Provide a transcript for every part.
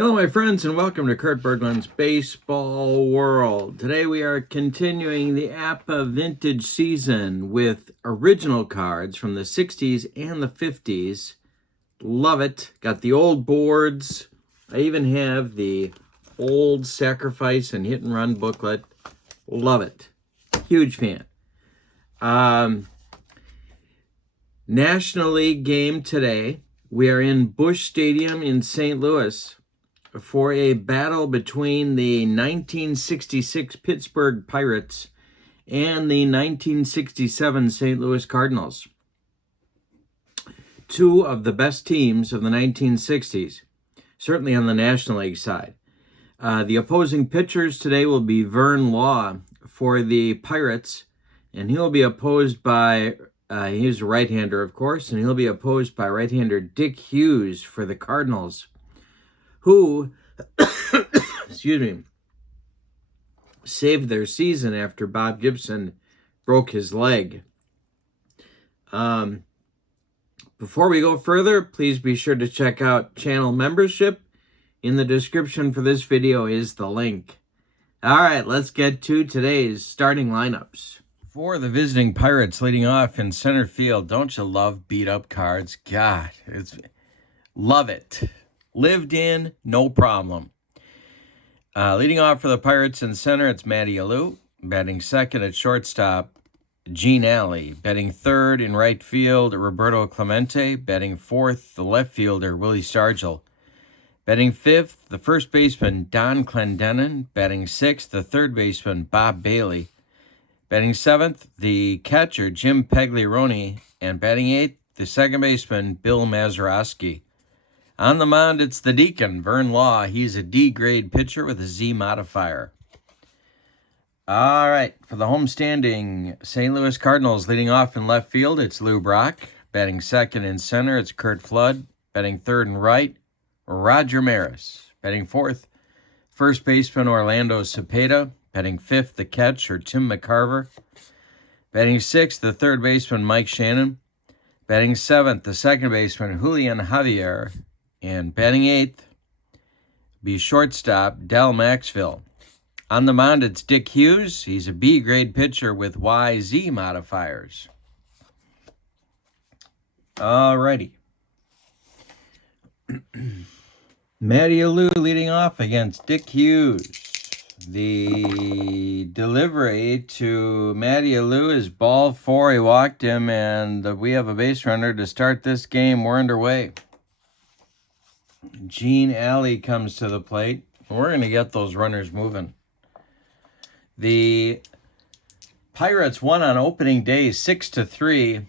Hello, my friends, and welcome to Kurt Berglund's Baseball World. Today we are continuing the APBA vintage season with original cards from the 60s and the 50s. Love it. Got the old boards. I even have the old sacrifice and hit and run booklet. Love it. Huge fan. National League game today. We are in Busch Stadium in St. Louis for a battle between the 1966 Pittsburgh Pirates and the 1967 St. Louis Cardinals. Two of the best teams of the 1960s, certainly on the National League side. The opposing pitchers today will be Vern Law for the Pirates, and he'll be opposed by, he's a right-hander, of course, and he'll be opposed by right-hander Dick Hughes for the Cardinals, who, excuse me, saved their season after Bob Gibson broke his leg. Before we go further, please be sure to check out channel membership. In the description for this video is the link. All right, let's get to today's starting lineups. For the visiting Pirates, leading off in center field, don't you love beat-up cards? God, love it. Lived in, no problem. Leading off for the Pirates in center, it's Matty Alou. Batting second at shortstop, Gene Alley. Batting third in right field, Roberto Clemente. Batting fourth, the left fielder, Willie Stargell. Batting fifth, the first baseman, Don Clendenin. Batting sixth, the third baseman, Bob Bailey. Batting seventh, the catcher, Jim Pagliaroni. And batting eighth, the second baseman, Bill Mazeroski. On the mound, it's the Deacon, Vern Law. He's a D-grade pitcher with a Z modifier. All right, for the homestanding St. Louis Cardinals, leading off in left field, it's Lou Brock. Batting second in center, it's Curt Flood. Batting third and right, Roger Maris. Batting fourth, first baseman Orlando Cepeda. Batting fifth, the catcher, Tim McCarver. Batting sixth, the third baseman, Mike Shannon. Batting seventh, the second baseman, Julian Javier. And batting eighth, be shortstop, Del Maxville. On the mound, it's Dick Hughes. He's a B-grade pitcher with YZ modifiers. All righty. Matty Alou leading off against Dick Hughes. The delivery to Matty Alou is ball four. He walked him, and we have a base runner to start this game. We're underway. Gene Alley comes to the plate. We're going to get those runners moving. The Pirates won on opening day 6-3.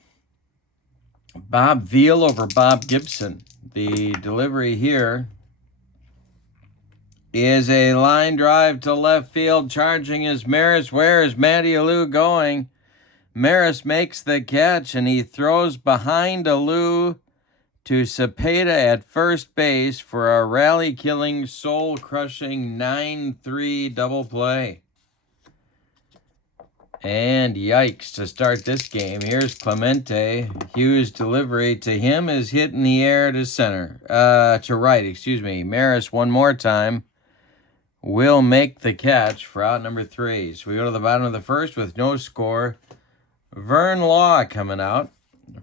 Bob Veal over Bob Gibson. The delivery here is a line drive to left field. Charging is Maris. Where is Matty Alou going? Maris makes the catch, and he throws behind Alou to Cepeda at first base for a rally-killing, soul-crushing 9-3 double play. And yikes, to start this game, here's Clemente. Hughes' delivery to him is hit in the air to center. To right, excuse me. Maris one more time will make the catch for out number 3. So we go to the bottom of the first with no score. Vern Law coming out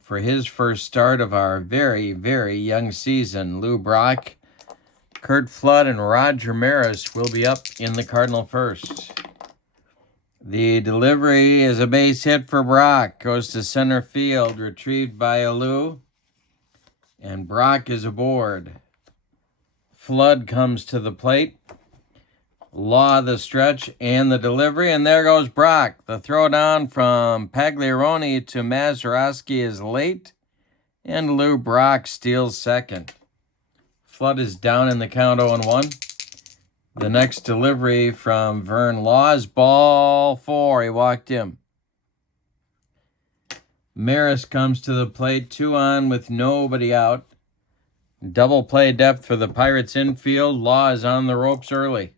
for his first start of our very, very young season. Lou Brock, Curt Flood, and Roger Maris will be up in the Cardinal first. The delivery is a base hit for Brock. Goes to center field, retrieved by Alou. And Brock is aboard. Flood comes to the plate. Law the stretch and the delivery, and there goes Brock. The throw down from Pagliaroni to Mazeroski is late, and Lou Brock steals second. Flood is down in the count 0-1. The next delivery from Vern Law is ball 4. He walked him. Maris comes to the plate, 2 on with nobody out. Double play depth for the Pirates infield. Law is on the ropes early.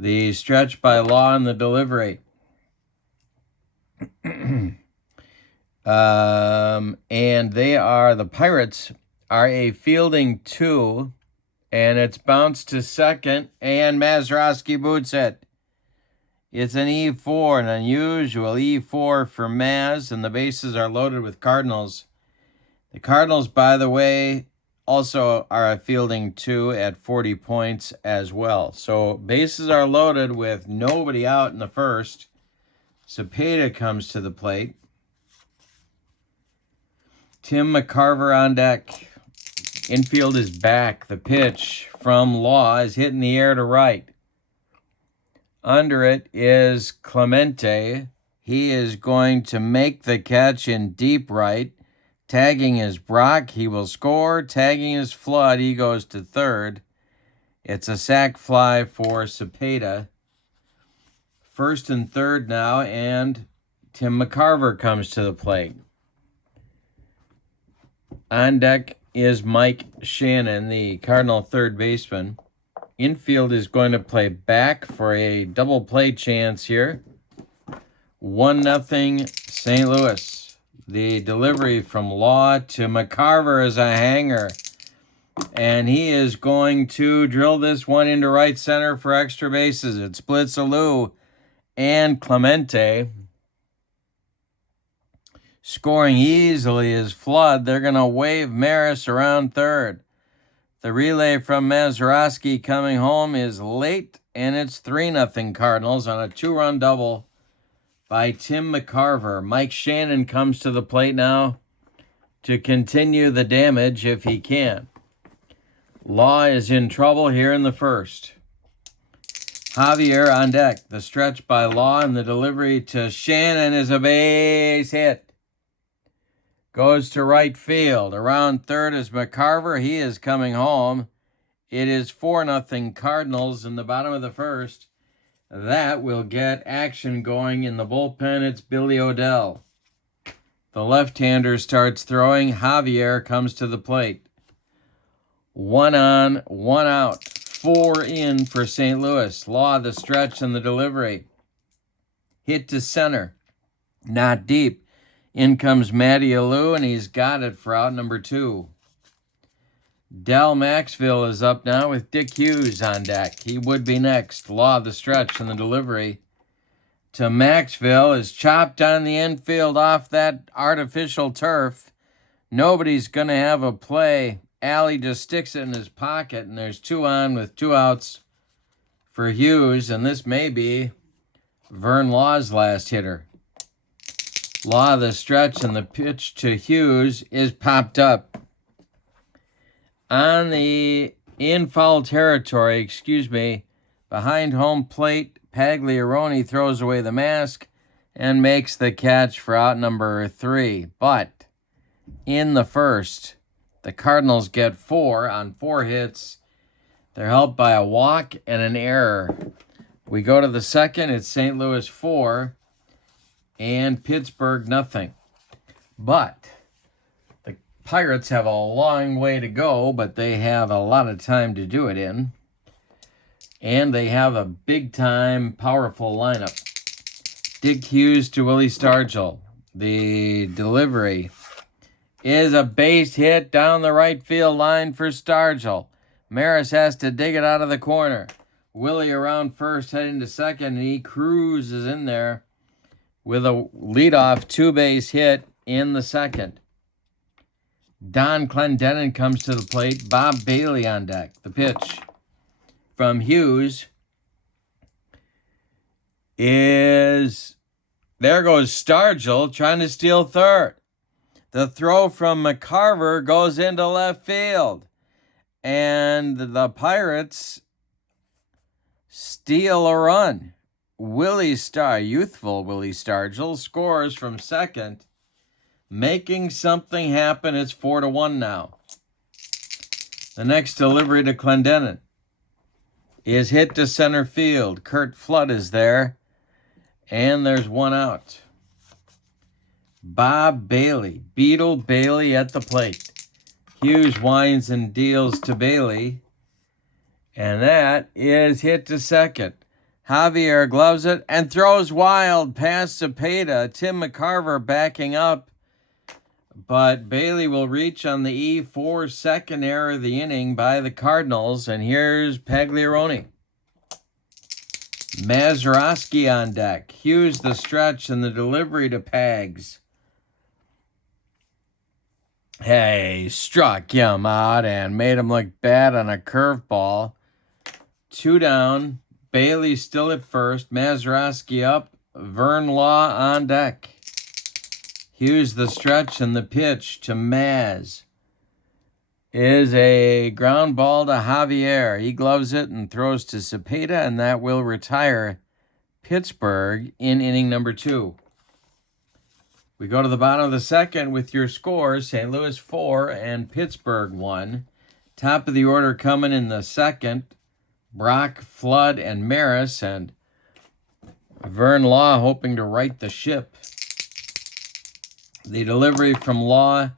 The stretch by Law and the delivery. And the Pirates are a fielding 2 And it's bounced to second, and Mazeroski boots it. It's an E4, an unusual E4 for Maz, and the bases are loaded with Cardinals. The Cardinals, by the way, also are fielding 2 at 40 points as well. So bases are loaded with nobody out in the first. Cepeda comes to the plate. Tim McCarver on deck. Infield is back. The pitch from Law is hitting the air to right. Under it is Clemente. He is going to make the catch in deep right. Tagging is Brock. He will score. Tagging is Flood. He goes to third. It's a sac fly for Cepeda. First and third now, and Tim McCarver comes to the plate. On deck is Mike Shannon, the Cardinal third baseman. Infield is going to play back for a double play chance here. 1-0 St. Louis. The delivery from Law to McCarver is a hanger. And he is going to drill this one into right center for extra bases. It splits Alou and Clemente. Scoring easily is Flood. They're going to wave Maris around third. The relay from Mazeroski coming home is late, and it's 3-0 Cardinals on a 2-run double by Tim McCarver. Mike Shannon comes to the plate now to continue the damage if he can. Law is in trouble here in the first. Javier on deck. The stretch by Law and the delivery to Shannon is a base hit. Goes to right field. Around third is McCarver. He is coming home. It is 4-0 Cardinals in the bottom of the first. That will get action going in the bullpen. It's Billy Odell. The left-hander starts throwing. Javier comes to the plate. 1 on, 1 out. 4 in for St. Louis. Law, the stretch and the delivery. Hit to center. Not deep. In comes Matty Alou, and he's got it for out number 2. Del Maxville is up now with Dick Hughes on deck. He would be next. Law, the stretch and the delivery to Maxville is chopped on the infield off that artificial turf. Nobody's going to have a play. Alley just sticks it in his pocket, and there's 2 on with 2 outs for Hughes, and this may be Vern Law's last hitter. Law, the stretch and the pitch to Hughes is popped up. On the in foul territory, behind home plate, Pagliaroni throws away the mask and makes the catch for out number 3. But in the first, the Cardinals get 4 on 4 hits. They're helped by a walk and an error. We go to the second, it's St. Louis 4 and Pittsburgh 0. But the Pirates have a long way to go, but they have a lot of time to do it in. And they have a big-time, powerful lineup. Dick Hughes to Willie Stargell. The delivery is a base hit down the right field line for Stargell. Maris has to dig it out of the corner. Willie around first, heading to second, and he cruises in there with a leadoff 2-base hit in the second. Don Clendenin comes to the plate. Bob Bailey on deck. The pitch from Hughes is... There goes Stargell trying to steal third. The throw from McCarver goes into left field. And the Pirates steal a run. Youthful Willie Stargell scores from second, making something happen. It's 4-1 now. The next delivery to Clendenin is hit to center field. Kurt Flood is there, and there's 1 out. Bob Bailey, Beetle Bailey at the plate. Hughes winds and deals to Bailey, and that is hit to second. Javier gloves it and throws wild past Cepeda. Tim McCarver backing up, but Bailey will reach on the E4, second error of the inning by the Cardinals, and here's Pagliarone. Mazeroski on deck. Hughes the stretch and the delivery to Pags. Hey, struck him out and made him look bad on a curveball. 2 down. Bailey still at first. Mazeroski up. Vern Law on deck. Hughes the stretch and the pitch to Maz is a ground ball to Javier. He gloves it and throws to Cepeda, and that will retire Pittsburgh in inning number 2. We go to the bottom of the second with your scores. St. Louis 4 and Pittsburgh 1. Top of the order coming in the second. Brock, Flood, and Maris, and Vern Law hoping to right the ship. The delivery from Law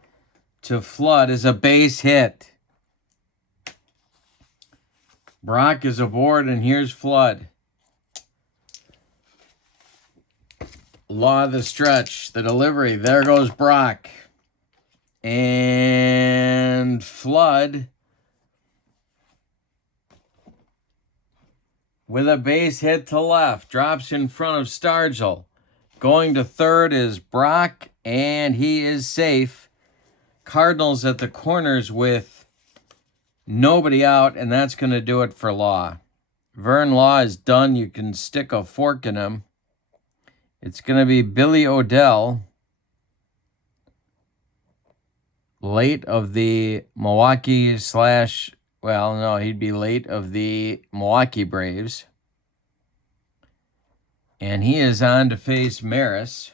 to Flood is a base hit. Brock is aboard, and here's Flood. Law the stretch, the delivery. There goes Brock. And Flood with a base hit to left. Drops in front of Stargell. Going to third is Brock, and he is safe. Cardinals at the corners with nobody out, and that's going to do it for Law. Vern Law is done. You can stick a fork in him. It's going to be Billy Odell, late of the Milwaukee he'd be late of the Milwaukee Braves. And he is on to face Maris.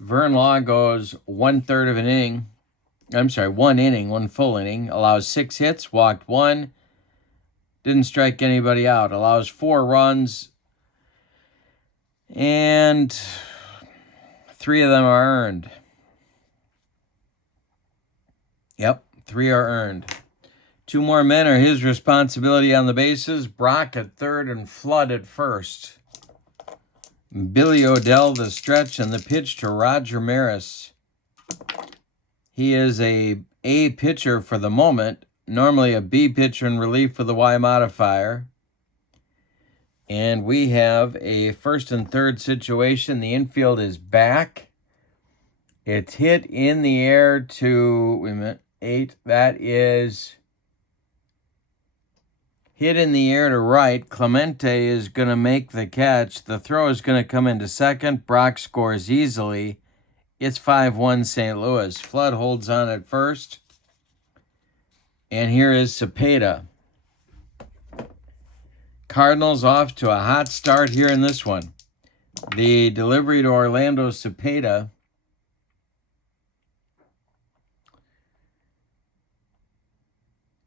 Vern Law goes 1/3 of an inning. 1 full inning. Allows 6 hits, walked 1. Didn't strike anybody out. Allows 4 runs. And 3 of them are earned. Yep, 3 are earned. 2 more men are his responsibility on the bases. Brock at third and Flood at first. Billy Odell the stretch and the pitch to Roger Maris. He is a pitcher for the moment. Normally a B pitcher in relief for the Y modifier. And we have a first and third situation. The infield is back. It's hit in the air to 8. That is hit in the air to right. Clemente is going to make the catch. The throw is going to come into second. Brock scores easily. It's 5-1 St. Louis. Flood holds on at first. And here is Cepeda. Cardinals off to a hot start here in this one. The delivery to Orlando Cepeda.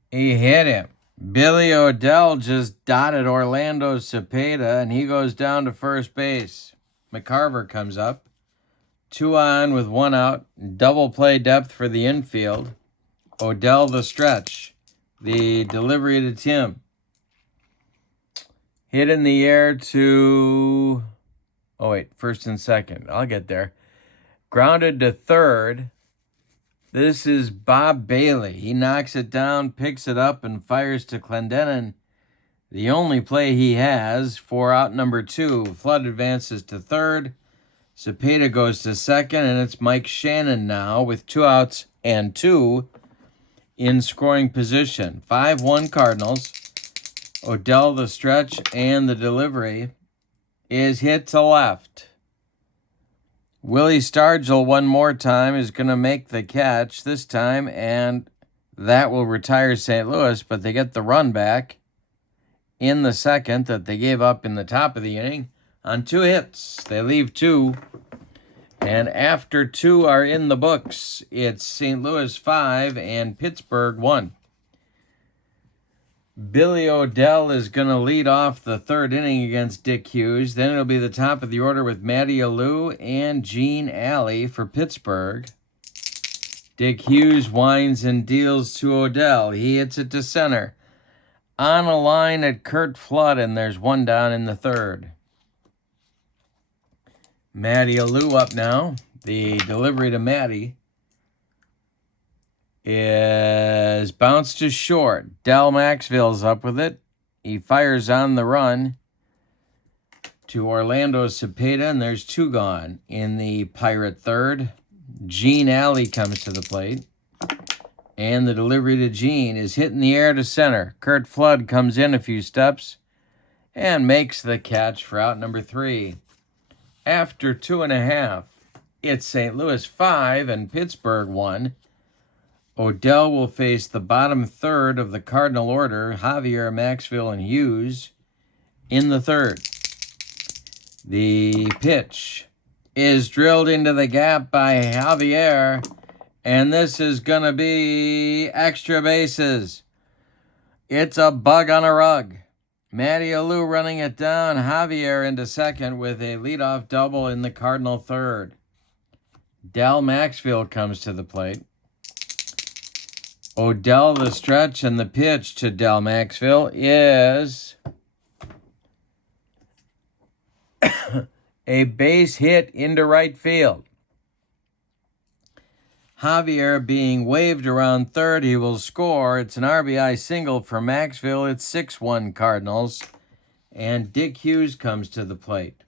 He hit him. Billy Odell just dotted Orlando Cepeda, and he goes down to first base. McCarver comes up. 2 on with 1 out. Double play depth for the infield. Odell the stretch. The delivery to Tim. Hit in the air to... first and second. I'll get there. Grounded to third. This is Bob Bailey. He knocks it down, picks it up, and fires to Clendenon. The only play he has for out number 2. Flood advances to third. Cepeda goes to second, and it's Mike Shannon now with 2 outs and 2 in scoring position. 5-1 Cardinals. Odell the stretch and the delivery is hit to left. Willie Stargell one more time is going to make the catch this time, and that will retire St. Louis, but they get the run back in the second that they gave up in the top of the inning on 2 hits. They leave 2, and after 2 are in the books, it's St. Louis 5 and Pittsburgh 1. Billy Odell is going to lead off the 3rd inning against Dick Hughes. Then it'll be the top of the order with Matty Alou and Gene Alley for Pittsburgh. Dick Hughes winds and deals to Odell. He hits it to center. On a line at Kurt Flood, and there's 1 down in the 3rd. Matty Alou up now. The delivery to Matty is bounced to short. Del Maxville's up with it. He fires on the run to Orlando Cepeda, and there's two gone. In the Pirate third, Gene Alley comes to the plate. And the delivery to Gene is hit in the air to center. Curt Flood comes in a few steps and makes the catch for out number 3. After 2.5, it's St. Louis 5 and Pittsburgh 1. Odell will face the bottom third of the Cardinal order, Javier, Maxville, and Hughes, in the third. The pitch is drilled into the gap by Javier, and this is going to be extra bases. It's a bug on a rug. Matty Alou running it down. Javier into second with a leadoff double in the Cardinal third. Del Maxville comes to the plate. Odell the stretch, and the pitch to Del Maxville is a base hit into right field. Javier being waved around third. He will score. It's an RBI single for Maxville. It's 6-1 Cardinals. And Dick Hughes comes to the plate.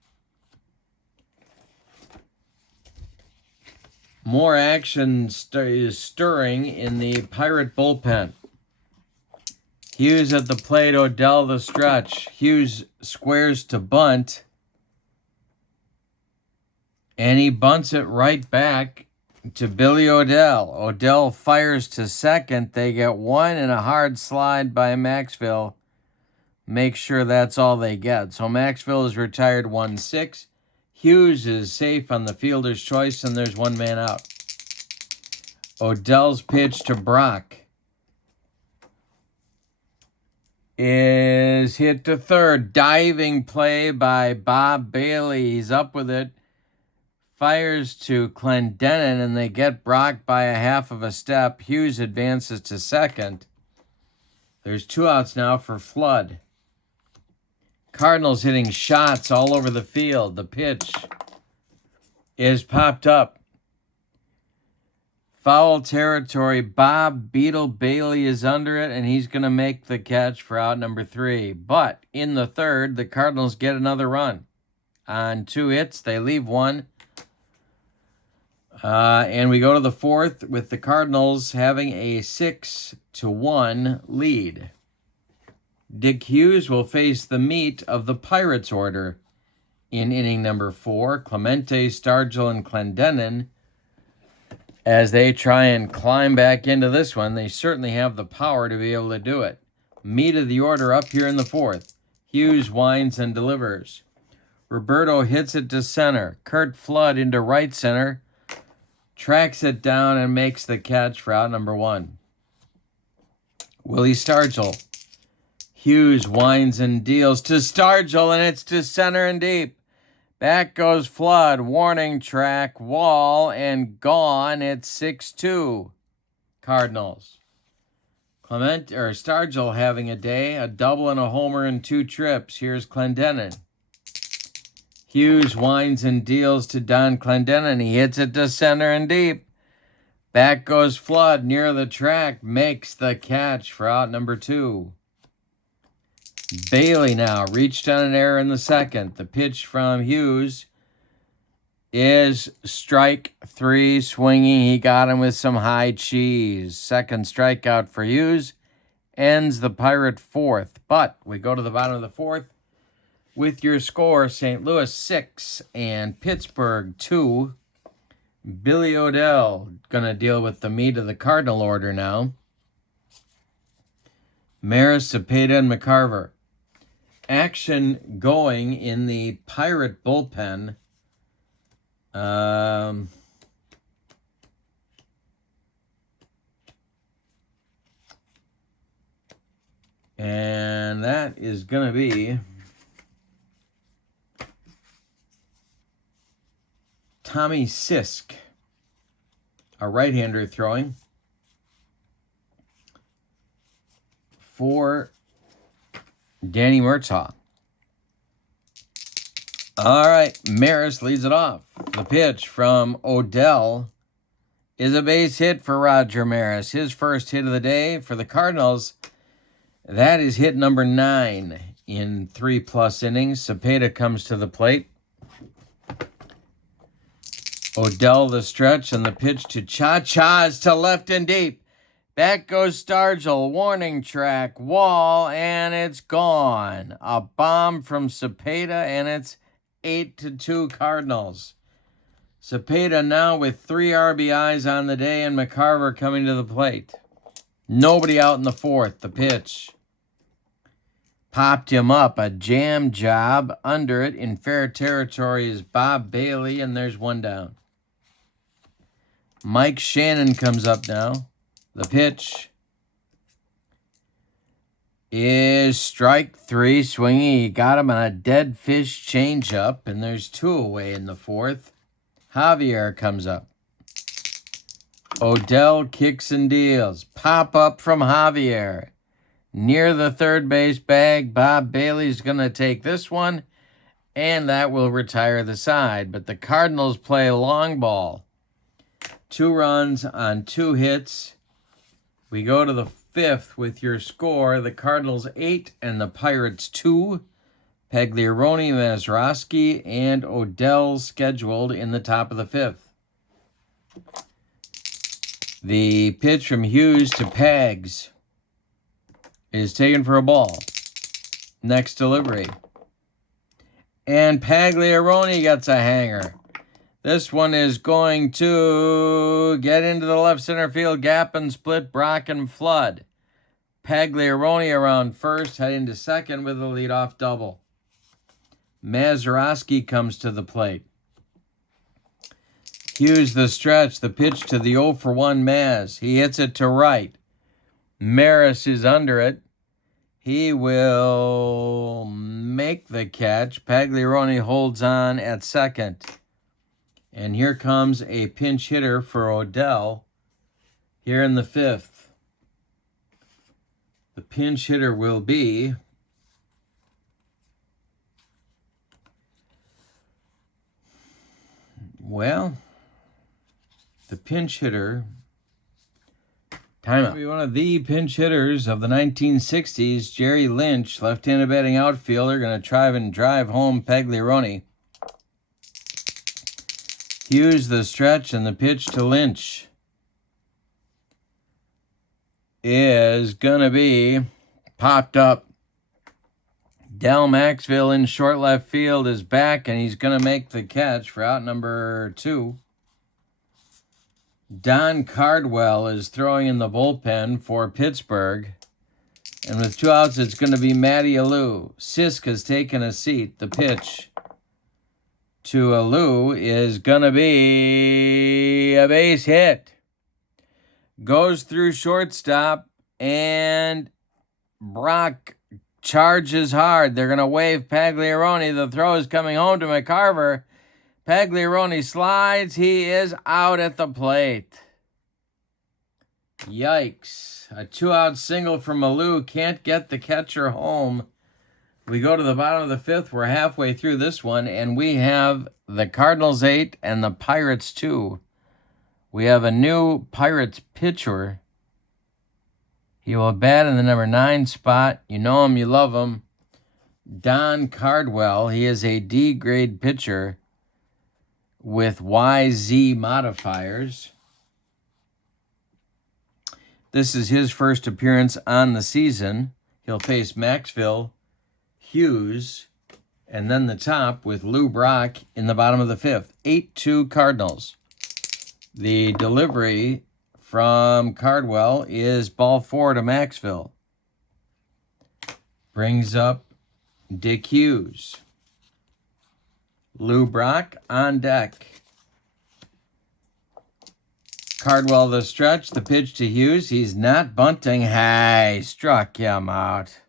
More action is stirring in the Pirate bullpen. Hughes at the plate, Odell the stretch. Hughes squares to bunt. And he bunts it right back to Billy Odell. Odell fires to second. They get one and a hard slide by Maxville. Make sure that's all they get. So Maxville is retired 1-6. Hughes is safe on the fielder's choice, and there's one man out. Odell's pitch to Brock is hit to third. Diving play by Bob Bailey. He's up with it. Fires to Clendenin, and they get Brock by a half of a step. Hughes advances to second. There's 2 outs now for Flood. Cardinals hitting shots all over the field. The pitch is popped up. Foul territory. Bob Beetle Bailey is under it, and he's going to make the catch for out number 3. But in the third, the Cardinals get another run. On 2 hits, they leave 1. And we go to the fourth with the Cardinals having a 6-1 lead. Dick Hughes will face the meat of the Pirates order in inning number 4. Clemente, Stargell, and Clendenin, as they try and climb back into this one. They certainly have the power to be able to do it. Meat of the order up here in the 4th. Hughes winds and delivers. Roberto hits it to center. Curt Flood into right center. Tracks it down and makes the catch for out number 1. Willie Stargell. Hughes winds and deals to Stargell, and it's to center and deep. Back goes Flood. Warning track, wall, and gone. It's 6-2 Cardinals. Stargell having a day, a double and a homer in 2 trips. Here's Clendenin. Hughes winds and deals to Don Clendenin. He hits it to center and deep. Back goes Flood near the track. Makes the catch for out number 2. Bailey now reached on an error in the second. The pitch from Hughes is strike 3 swinging. He got him with some high cheese. Second strikeout for Hughes. Ends the Pirate 4th. But we go to the bottom of the 4th. With your score, St. Louis 6 and Pittsburgh 2. Billy Odell going to deal with the meat of the Cardinal order now. Maris, Cepeda, and McCarver. Action going in the Pirate bullpen. And that is going to be Tommy Sisk, a right-hander throwing for Danny Murtaugh. All right, Maris leads it off. The pitch from Odell is a base hit for Roger Maris. His first hit of the day for the Cardinals. That is hit number 9 in 3+ innings. Cepeda comes to the plate. Odell the stretch, and the pitch to Cha-Cha is to left and deep. Back goes Stargell, warning track, wall, and it's gone. A bomb from Cepeda, and it's 8-2 Cardinals. Cepeda now with 3 RBIs on the day, and McCarver coming to the plate. Nobody out in the 4th. The pitch popped him up. A jam job under it. In fair territory is Bob Bailey, and there's 1 down. Mike Shannon comes up now. The pitch is strike 3, swinging. He got him on a dead fish changeup, and there's 2 away in the 4th. Javier comes up. Odell kicks and deals. Pop up from Javier. Near the third base bag, Bob Bailey's going to take this one, and that will retire the side. But the Cardinals play long ball. 2 runs on 2 hits. We go to the 5th with your score. The Cardinals 8 and the Pirates 2. Pagliarone, Mazeroski, and Odell scheduled in the top of the 5th. The pitch from Hughes to Pags is taken for a ball. Next delivery. And Pagliarone gets a hanger. This one is going to get into the left center field gap and split Brock and Flood. Pagliarone around first, heading to second with a leadoff double. Mazeroski comes to the plate. Hughes the stretch, the pitch to the 0-for-1 Maz. He hits it to right. Maris is under it. He will make the catch. Pagliarone holds on at second. And here comes a pinch hitter for Odell here in the 5th. The pinch hitter will be the pinch hitter, timeout. One of the pinch hitters of the 1960s, Jerry Lynch, left-handed batting outfielder, going to try and drive home Pagliarone. Hughes the stretch, and the pitch to Lynch is going to be popped up. Del Maxville in short left field is back, and he's going to make the catch for out number 2. Don Cardwell is throwing in the bullpen for Pittsburgh. And with 2 outs, it's going to be Matty Alou. Sisk has taken a seat. The pitch to Alou is going to be a base hit. Goes through shortstop, and Brock charges hard. They're going to wave Pagliarone. The throw is coming home to McCarver. Pagliarone slides. He is out at the plate. Yikes. A 2-out single from Alou. Can't get the catcher home. We go to the bottom of the 5th. We're halfway through this one, and we have the Cardinals 8 and the Pirates 2. We have a new Pirates pitcher. He will bat in the number 9 spot. You know him, you love him. Don Cardwell. He is a D-grade pitcher with YZ modifiers. This is his first appearance on the season. He'll face Maxville, Hughes, and then the top with Lou Brock in the bottom of the 5th. 8-2 Cardinals. The delivery from Cardwell is ball 4 to Maxville. Brings up Dick Hughes. Lou Brock on deck. Cardwell the stretch, the pitch to Hughes. He's not bunting. Hey, struck him out.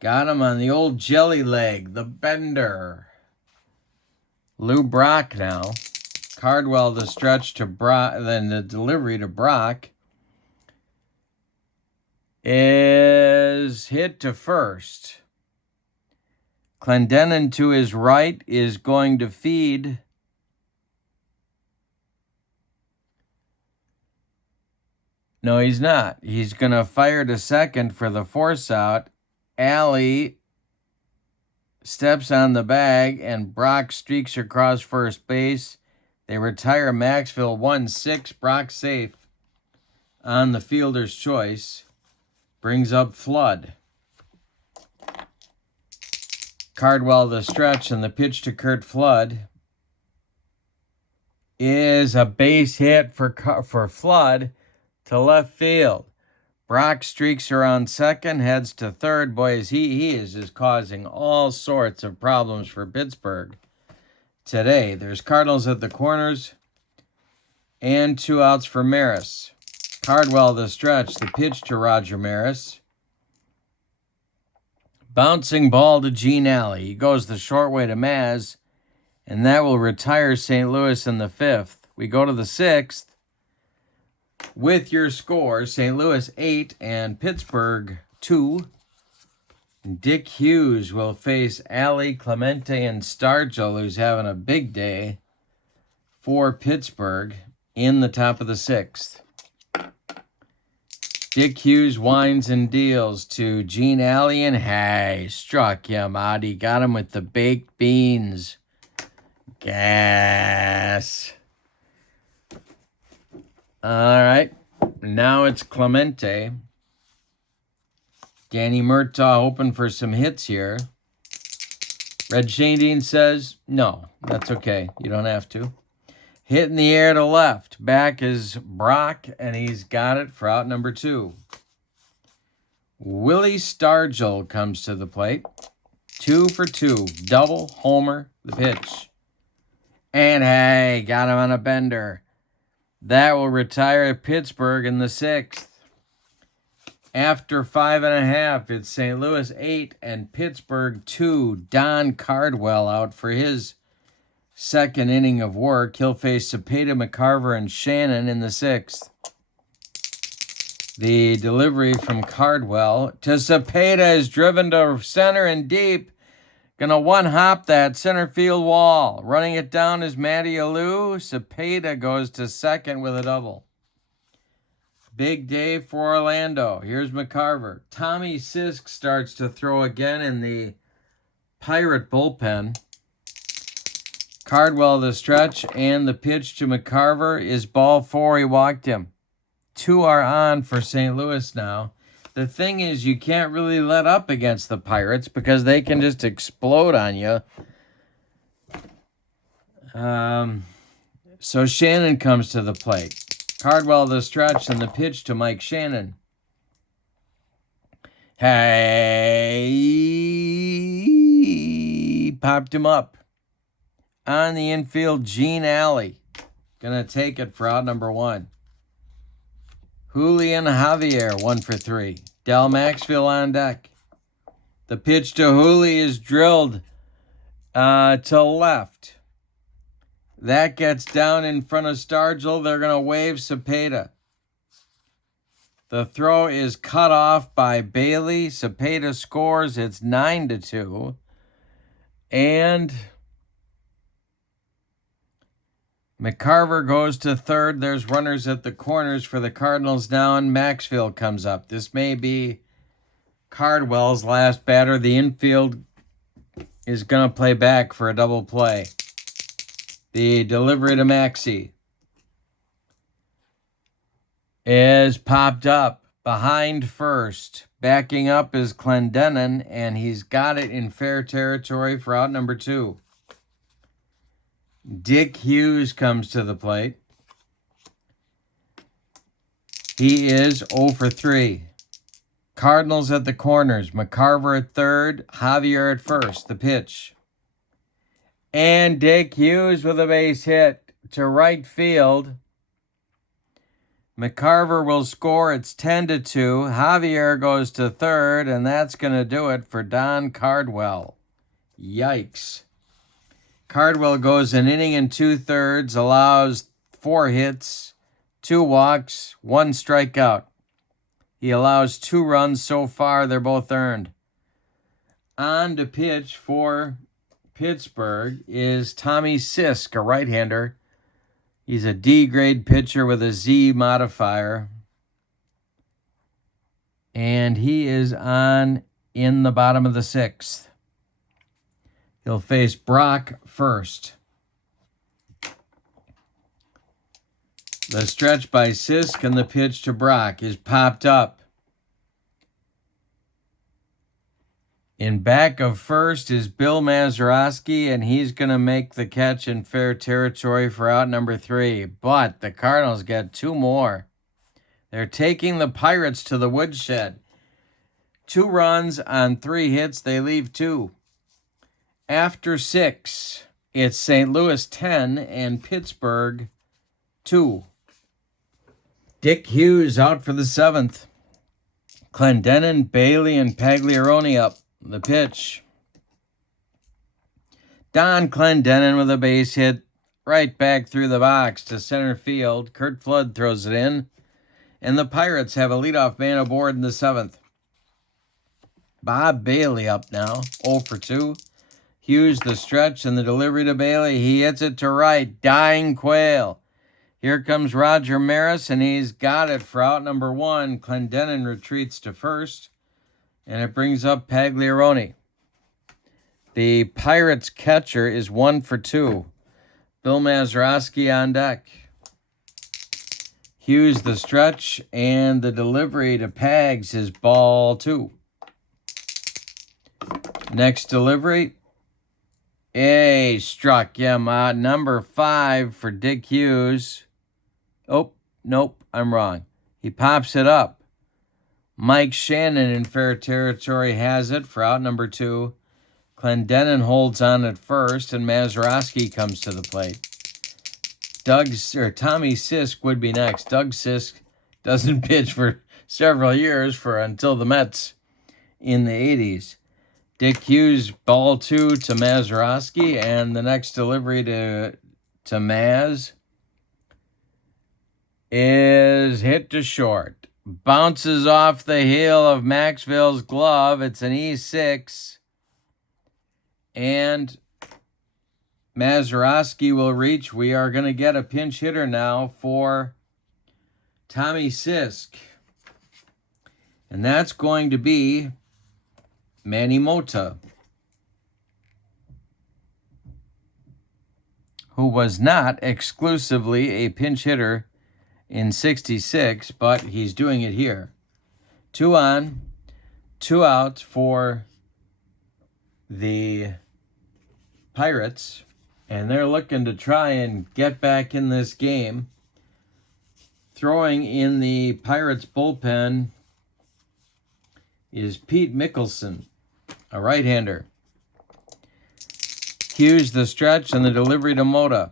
Got him on the old jelly leg, the bender. Lou Brock now. Cardwell the stretch to Brock, then the delivery to Brock is hit to first. Clendenin to his right is going to feed No, he's not. He's going to fire to second for the force out. Alley steps on the bag, and Brock streaks across first base. They retire Maxville 1-6. Brock safe on the fielder's choice. Brings up Flood. Cardwell the stretch, and the pitch to Kurt Flood is a base hit for Flood to left field. Brock streaks around second, heads to third. Boys, he is just causing all sorts of problems for Pittsburgh today. There's Cardinals at the corners and 2 outs for Maris. Cardwell the stretch, the pitch to Roger Maris. Bouncing ball to Gene Alley. He goes the short way to Maz, and that will retire St. Louis in the 5th. We go to the 6th with your score, St. Louis 8 and Pittsburgh 2. Dick Hughes will face Alley, Clemente, and Stargell, who's having a big day for Pittsburgh in the top of the 6th. Dick Hughes winds and deals to Gene Alley, and hey, struck him out. He got him with the baked beans. Gas. All right, now it's Clemente. Danny Murtaugh hoping for some hits here. Red Shandine says, no, that's okay. You don't have to. Hit in the air to left. Back is Brock, and he's got it for out number 2. Willie Stargell comes to the plate. 2 for 2. Double, homer, the pitch. And hey, got him on a bender. That will retire Pittsburgh in the 6th. After 5.5, it's St. Louis 8 and Pittsburgh 2. Don Cardwell out for his second inning of work. He'll face Cepeda, McCarver, and Shannon in the 6th. The delivery from Cardwell to Cepeda is driven to center and deep. Gonna one-hop that center field wall. Running it down is Matty Alou. Cepeda goes to second with a double. Big day for Orlando. Here's McCarver. Tommy Sisk starts to throw again in the Pirate bullpen. Cardwell the stretch, and the pitch to McCarver is ball 4. He walked him. 2 are on for St. Louis now. The thing is, you can't really let up against the Pirates because they can just explode on you. So Shannon comes to the plate. Cardwell the stretch, and the pitch to Mike Shannon. Hey, popped him up. On the infield, Gene Alley. Gonna take it for out number 1. Julian Javier, 1 for 3. Del Maxville on deck. The pitch to Juli is drilled to left. That gets down in front of Stargell. They're going to wave Cepeda. The throw is cut off by Bailey. Cepeda scores. It's 9-2. And McCarver goes to third. There's runners at the corners for the Cardinals now, and Maxville comes up. This may be Cardwell's last batter. The infield is going to play back for a double play. The delivery to Maxey is popped up behind first. Backing up is Clendenin, and he's got it in fair territory for out number 2. Dick Hughes comes to the plate. He is 0 for 3. Cardinals at the corners. McCarver at third. Javier at first. The pitch. And Dick Hughes with a base hit to right field. McCarver will score. It's 10-2. Javier goes to third, and that's going to do it for Don Cardwell. Yikes. Cardwell goes an inning and 2/3, allows 4 hits, 2 walks, 1 strikeout. He allows 2 runs so far. They're both earned. On to pitch for Pittsburgh is Tommy Sisk, a right-hander. He's a D-grade pitcher with a Z modifier. And he is on in the bottom of the 6th. He'll face Brock first. The stretch by Sisk and the pitch to Brock is popped up. In back of first is Bill Mazeroski, and he's going to make the catch in fair territory for out number 3. But the Cardinals get 2 more. They're taking the Pirates to the woodshed. 2 runs on 3 hits. They leave 2. After 6, it's St. Louis 10 and Pittsburgh 2. Dick Hughes out for the 7th. Clendenon, Bailey, and Pagliarone up. The pitch. Don Clendenon with a base hit right back through the box to center field. Curt Flood throws it in. And the Pirates have a leadoff man aboard in the 7th. Bob Bailey up now, 0 for 2. Hughes the stretch and the delivery to Bailey. He hits it to right. Dying Quail. Here comes Roger Maris, and he's got it for out number 1. Clendenon retreats to first, and it brings up Pagliarone. The Pirates catcher is 1 for 2. Bill Mazeroski on deck. Hughes the stretch, and the delivery to Pags is ball 2. Next delivery. Struck him out. Number 5 for Dick Hughes. Oh, nope, I'm wrong. He pops it up. Mike Shannon in fair territory has it for out number 2. Clendenon holds on at first, and Mazeroski comes to the plate. Tommy Sisk would be next. Doug Sisk doesn't pitch for several years until the Mets in the 80s. Dick Hughes, ball 2 to Mazeroski, and the next delivery to Maz is hit to short. Bounces off the heel of Maxville's glove. It's an E6. And Mazeroski will reach. We are going to get a pinch hitter now for Tommy Sisk. And that's going to be Manny Mota, who was not exclusively a pinch hitter in 66, but he's doing it here. 2 on, 2 out for the Pirates, and they're looking to try and get back in this game. Throwing in the Pirates bullpen is Pete Mickelson, a right-hander. Hughes the stretch and the delivery to Mota.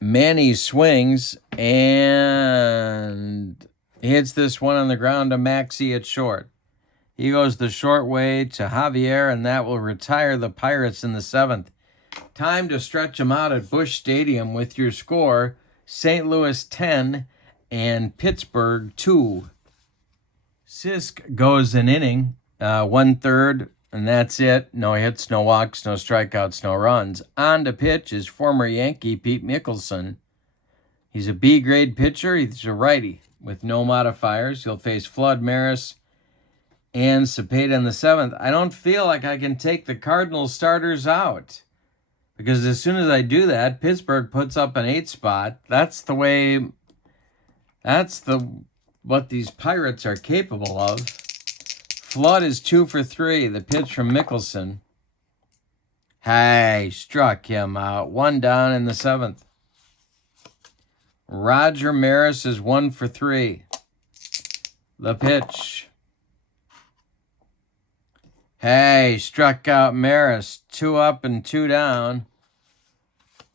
Manny swings and hits this one on the ground to Maxey at short. He goes the short way to Javier, and that will retire the Pirates in the 7th. Time to stretch them out at Busch Stadium with your score, St. Louis 10 and Pittsburgh 2. Sisk goes an inning, 1/3, and that's it. No hits, no walks, no strikeouts, no runs. On to pitch is former Yankee Pete Mickelson. He's a B-grade pitcher. He's a righty with no modifiers. He'll face Flood, Maris, and Cepeda in the 7th. I don't feel like I can take the Cardinals starters out, because as soon as I do that, Pittsburgh puts up an 8 spot. That's what these Pirates are capable of. Flood is 2 for 3. The pitch from Mickelson. Struck him out. 1 down in the 7th. Roger Maris is 1 for 3. The pitch. Struck out Maris. 2 up and 2 down.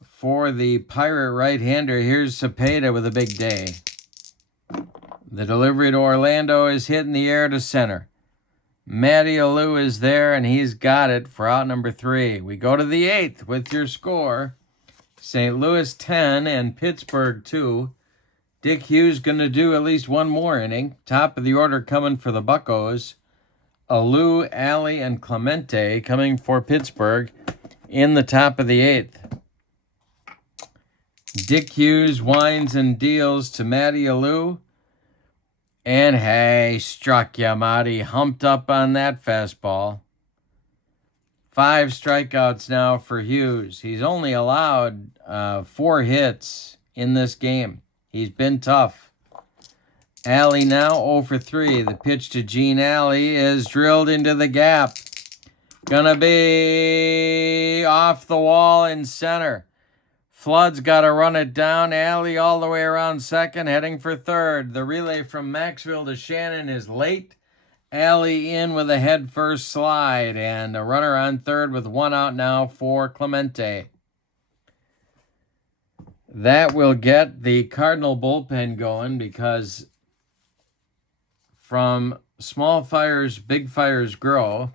For the Pirate right-hander, here's Cepeda with a big day. The delivery to Orlando is hit in the air to center. Matty Alou is there, and he's got it for out number 3. We go to the 8th with your score. St. Louis 10 and Pittsburgh 2. Dick Hughes going to do at least one more inning. Top of the order coming for the Buccos. Alou, Alley, and Clemente coming for Pittsburgh in the top of the 8th. Dick Hughes winds and deals to Matty Alou. And hey, struck Yamati, humped up on that fastball. 5 strikeouts now for Hughes. He's only allowed 4 hits in this game. He's been tough. Alley now 0 for 3. The pitch to Gene Alley is drilled into the gap. Gonna be off the wall in center. Flood's got to run it down. Alley all the way around second, heading for third. The relay from Maxwell to Shannon is late. Alley in with a head-first slide, and a runner on third with 1 out now for Clemente. That will get the Cardinal bullpen going, because from small fires, big fires grow.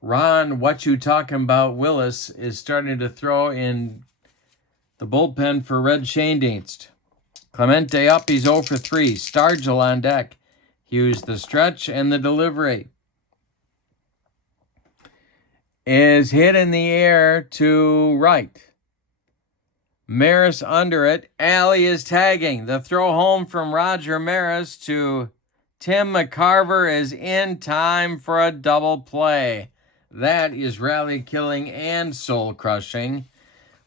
Ron, what you talking about, Willis, is starting to throw in the bullpen for Red Schoendienst. Clemente up, he's 0 for 3. Stargell on deck. Hughes the stretch, and the delivery is hit in the air to right. Maris under it. Alley is tagging. The throw home from Roger Maris to Tim McCarver is in time for a double play. That is rally killing and soul crushing.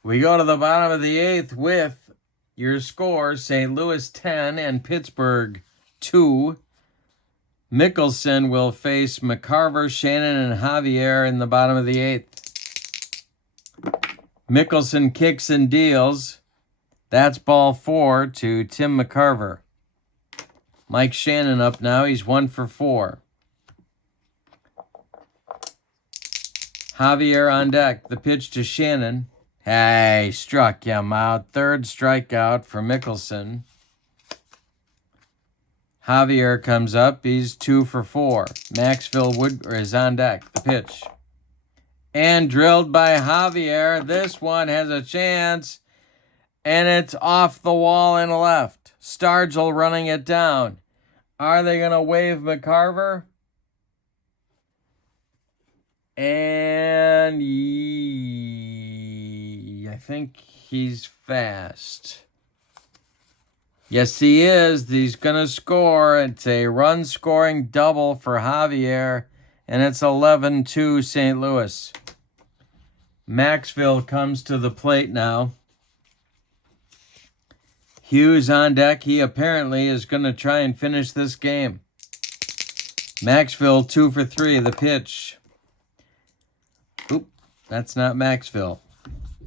We go to the bottom of the 8th with your score: St. Louis 10 and Pittsburgh 2. Mickelson will face McCarver, Shannon, and Javier in the bottom of the 8th. Mickelson kicks and deals. That's ball 4 to Tim McCarver. Mike Shannon up now. He's 1 for 4. Javier on deck. The pitch to Shannon. Hey, struck him out. 3rd strikeout for Mickelson. Javier comes up. He's 2 for 4. Maxwell is on deck. The pitch. And drilled by Javier. This one has a chance. And it's off the wall and left. Stargell running it down. Are they going to wave McCarver? And I think he's fast. Yes, he is. He's going to score. It's a run-scoring double for Javier, and it's 11-2 St. Louis. Maxwell comes to the plate now. Hughes on deck. He apparently is going to try and finish this game. Maxwell 2 for 3. The pitch. Oop, that's not Maxwell.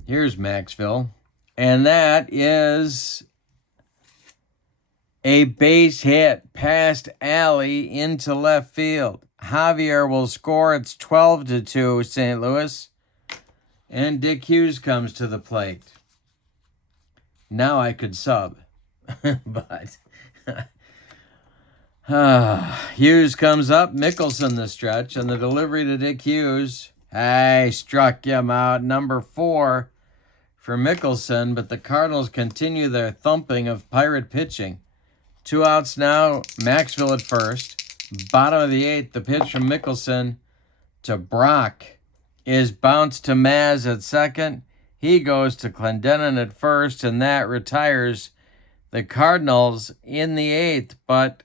Here's Maxwell. And that is a base hit past Alley into left field. Javier will score. It's 12-2 St. Louis. And Dick Hughes comes to the plate. Now I could sub. But Hughes comes up. Mickelson the stretch. And the delivery to Dick Hughes. Hey, struck him out. Number 4 for Mickelson. But the Cardinals continue their thumping of Pirate pitching. 2 outs now. Maxwell at first. Bottom of the 8th. The pitch from Mickelson to Brock is bounced to Maz at second. He goes to Clendenon at first, and that retires the Cardinals in the 8th. But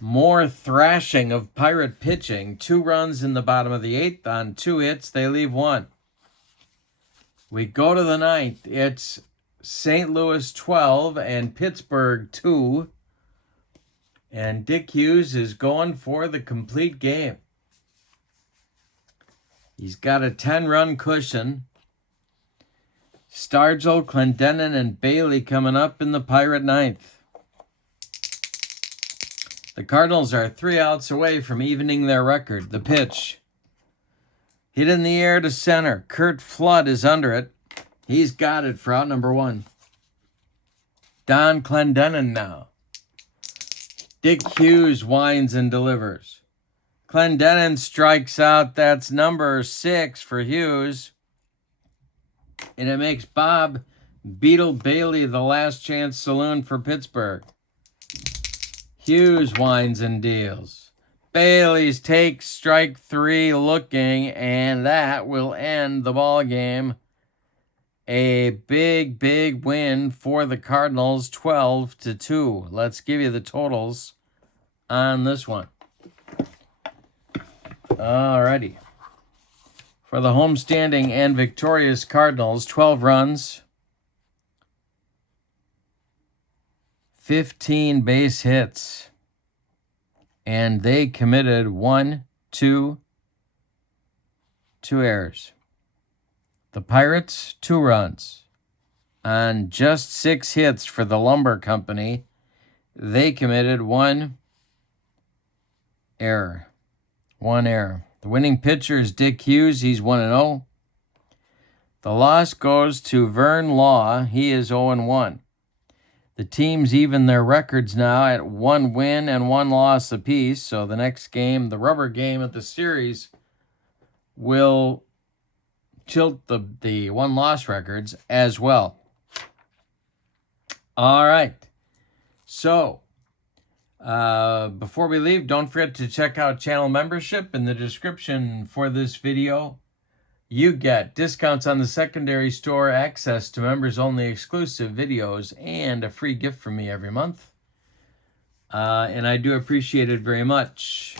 more thrashing of Pirate pitching. 2 runs in the bottom of the 8th. On 2 hits, they leave 1. We go to the 9th. It's St. Louis 12 and Pittsburgh 2. And Dick Hughes is going for the complete game. He's got a 10-run cushion. Stargell, Clendenon, and Bailey coming up in the Pirate 9th. The Cardinals are 3 outs away from evening their record. The pitch. Hit in the air to center. Kurt Flood is under it. He's got it for out number 1. Don Clendenon now. Dick Hughes winds and delivers. Clendenon strikes out. That's number 6 for Hughes. And it makes Bob Beetle Bailey the last chance saloon for Pittsburgh. Hughes winds and deals. Bailey's takes strike 3 looking, and that will end the ball game. A big, big win for the Cardinals, 12-2. Let's give you the totals on this one. Alrighty. For the homestanding and victorious Cardinals, 12 runs, 15 base hits, and they committed 2 errors. The Pirates, 2 runs on just 6 hits for the Lumber Company. They committed 1 error. 1 error. The winning pitcher is Dick Hughes. He's 1-0. The loss goes to Vern Law. He is 0-1. The teams even their records now at 1 win and 1 loss apiece. So the next game, the rubber game of the series, will tilt the 1-loss records as well. All right. So, before we leave, don't forget to check out channel membership. In the description for this video, you get discounts on the secondary store, access to members-only exclusive videos, and a free gift from me every month. And I do appreciate it very much.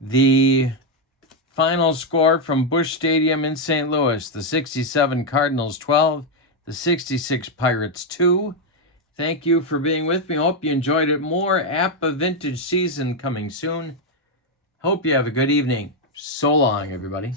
The final score from Busch Stadium in St. Louis, the 67 Cardinals 12, the 66 Pirates 2. Thank you for being with me. Hope you enjoyed it. More APBA vintage season coming soon. Hope you have a good evening. So long, everybody.